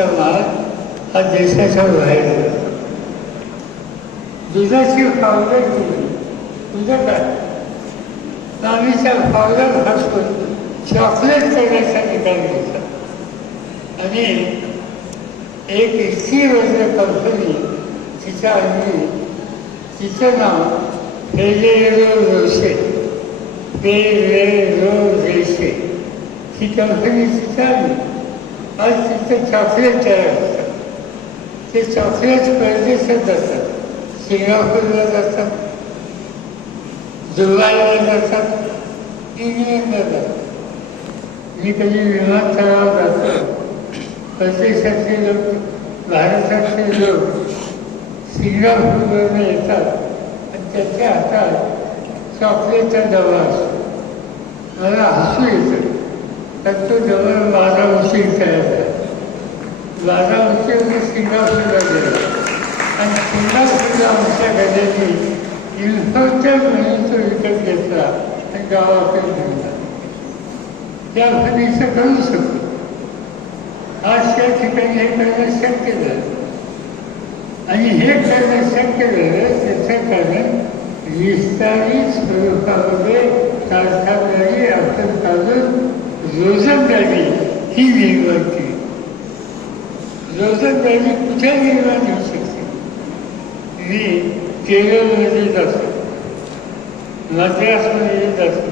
टक्क्याचा माल हा देशाच्या बाहेर. जातो दुधाची पावडर केली दुधं म्हणजे काय नावीच्या पावडर घासून चॉकलेट करण्याचा निकाल घेतला आणि एक इतकी वर्ष कंपनी तिच्या आधी तिचं नाव पेलेरो रोसे पेलेरो रेशे ही कंपनी तिच्या आली आज तिथं चॉकलेट तयार होतं ते चॉकलेट परदेशात जातात. सिंगापूरला जातात. दुबईला जातात. इंग्लंडला जातात. मी कधी विमानतळावर जातो. परदेशातले लोक भारतातले लोक सिंगापूरवरून येतात. आणि त्याच्या हातात चॉकलेटचा डबा असतो. मला हसू येतं. तर तो जवळ माझा उशीर तयार झाला माझा उशीर सिंगापूरला गेला. आणि सिंगापूरला आमच्या घराने इन्फोच्या म्हणून तो विकत घेतला आणि गावाकडे घेतला त्या फणीचं करू शकतो. आज त्या ठिकाणी हे करणं शक्य झालं. आणि हे करणं शक्य झालं त्याचं कारण विस्तारित स्वरूपामध्ये कारखानदारी रोजंदारी ही निर्माण केली रोजंदारी कुठे निर्माण होऊ शकते? मी केरळमध्ये जातो. मद्रासमध्ये जातो.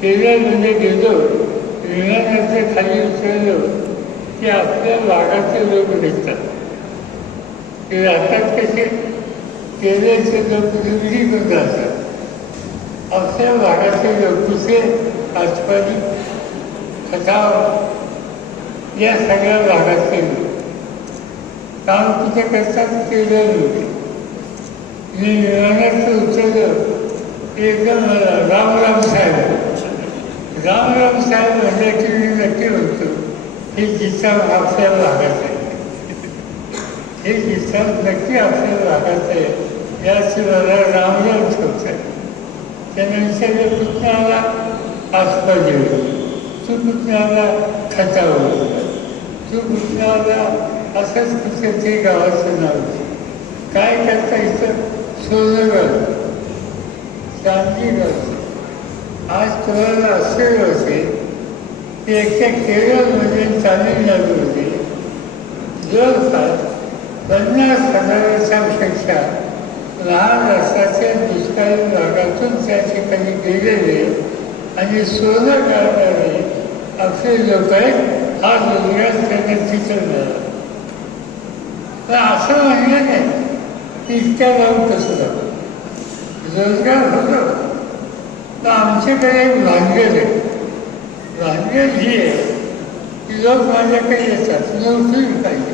केरळमध्ये गेलो विमानाच्या खाली उतरलो की आपल्या भागाचे लोक भेटतात. ते राहतात कसे? केरळचे लोक दिल्लीकडून राहतात आपल्या भागाचे लोक कुठे आसपाडी खटाव या सगळ्या भागात केली काम कुठे करतात केरळ लोक मी विमानात उतरलो एकदम रामराम साहेब. रामराम साहेब म्हणजे की मी नक्की होतो हे जिचा आपल्या भागात आहे हे जिचा नक्की आपल्या भागात आहे याशिवाय मला रामराम ठेवत आहे त्यानंतर विचारलं कुठं आला आसपास गेलो आला खतावर तू आला असंच कुठं ते गावाचं नाव काय करता इथं सोनगाव चांदीगाव आज तुम्हाला असे असेल की एकट्या केरळमध्ये तामिळनाडूमध्ये जवळपास पन्नास हजाराच्या पेक्षा लहान रस्त्याच्या दुष्काळी भागातून त्या ठिकाणी गेलेले आणि सोनं करणारे असे लोक आहेत हा रोजगार त्यांना तिथं मिळाला असं म्हणलं नाही की इतक्या जाऊन कसं जातं रोजगार होतो. तर आमच्याकडे एक भानगड आहे. भानगड ही आहे की लोक माझ्याकडे येतात. नोकरी पाहिजे.